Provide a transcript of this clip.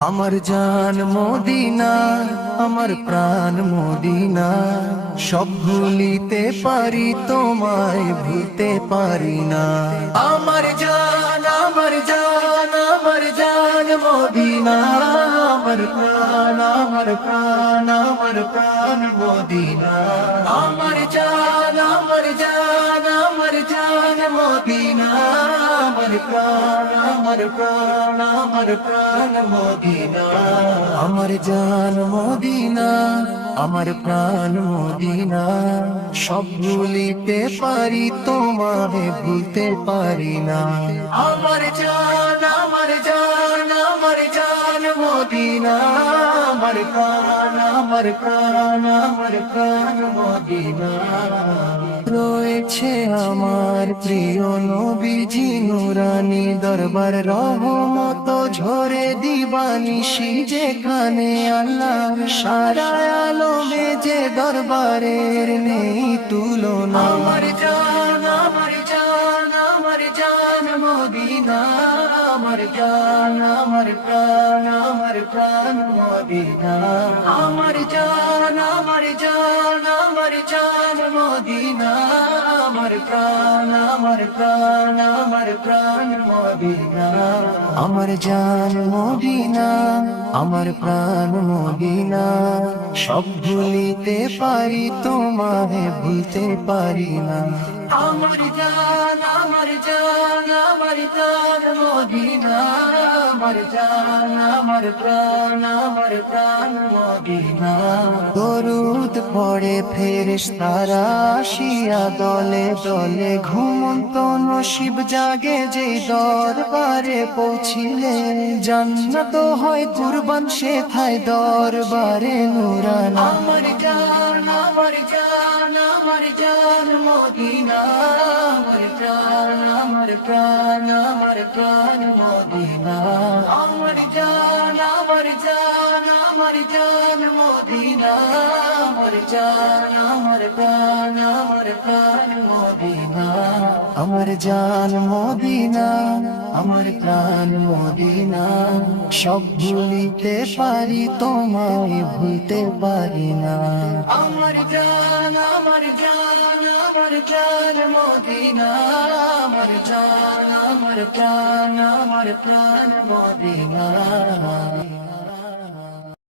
আমার জান মদিনা, আমার প্রাণ মদিনা, সব ভুলিতে পারি তোমায় ভুলতে পারি না। আমার জান, আমার জান, আমার জান মদিনা, আমার প্রাণ, আমার প্রাণ, আমার প্রাণ মদিনা। আমার জান, আমার জান, আমার জান মদিনা, আমার প্রাণ, আমার প্রাণ, আমার প্রাণ মদিনা। আমার জান মদিনা, আমার প্রাণ মদিনা, সব ভুলিতে পারি তোমায় ভুলতে পারি না। আমার জান, আমার জান, আমার জান মদিনা, আমার প্রাণ, আমার প্রাণ, আমার প্রাণ মদিনা। রয়েছে আমার প্রিয় নবীজি নুরানি দরবার, রহমত ঝরে দিবানিশি যেখানে আল্লাহ সারা আলমে যে দরবারের নেই তুলনা। আমার জান, আমার জান, আমার জান মদিনা, আমার জান, আমার প্রাণ, আমার প্রাণ মদিনা। আমার জান, আমার জান, আমার জান মদিনা, আমার প্রাণ, আমার প্রাণ, আমার প্রাণ মদিনা। আমার জান মদিনা, আমার প্রাণ মদিনা, সব ভুলিতে পারি তোমায় ভুলতে পারি না। আমার জান, আমার জান, আমার জান মদিনা, আমার জান, আমার প্রাণ, আমার প্রাণ মদিনা। দরুদ পড়ে ফেরেশতারা আসিয়া দলে দলে, ঘুমন্ত নসিব জাগে যে দরবারে পৌঁছিলে, জান্নাত হয় কুরবান সেথায় দরবারে নুরানা। আমার জান, আমার জান, আমার জান মদিনা, আমার জান, আমার প্রাণ, আমার প্রাণ মদিনা। আমার জান, আমার জান, আমার জান মদিনা, আমার জান, আমার প্রাণ, আমার প্রাণ মদিনা। আমার জান মদিনা, আমার প্রাণ মদিনা, সব ভুলিতে পারি তোমায় ভুলতে পারি না। আমার জান, আমার জান, আমার জান মদিনা, আমার জান, আমার প্রাণ, আমার প্রাণ মদিনা।